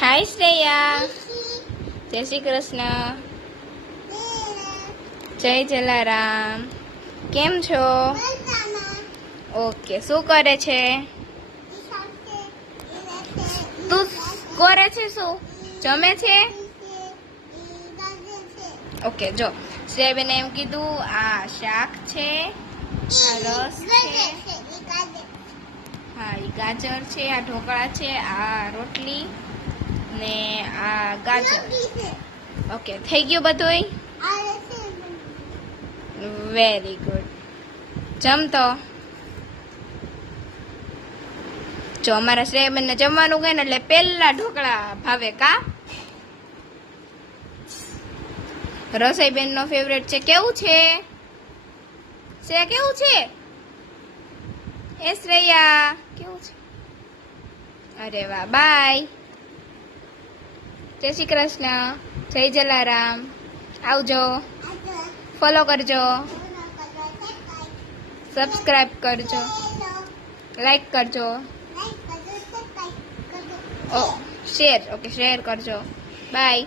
હાય શ્રેયા, જય શ્રી કૃષ્ણ, જય જલારામ. કેમ છો? ઓકે, શું કરે છે તું? કરે છે શું? જમે છે? ઓકે, જો શ્રેયાબેને એમ કીધું આ શાક છે, આ રસ છે, હા એ ગાજર છે, આ ઢોકળા છે, આ રોટલી ને આ ગાજર. ઓકે, થઈ ગયું બધુંય? Very good. જમતો જો અમારા શ્રેયાબેનને જમવાનું કહે ને એટલે પેલા ઢોકળા ભાવે કા? રસોઈબેન નો ફેવરેટ છે. કેવું છે શ્રેયા? કેવું છે એ શ્રેયા? કેવું છે? અરે વાહ. બાય. જય શ્રી કૃષ્ણ, જય જલારામ. આવજો. ફોલો કરજો, સબસ્ક્રાઇબ કરજો, લાઈક કરજો, ઓ શેર. ઓકે, શેર કરજો. બાય.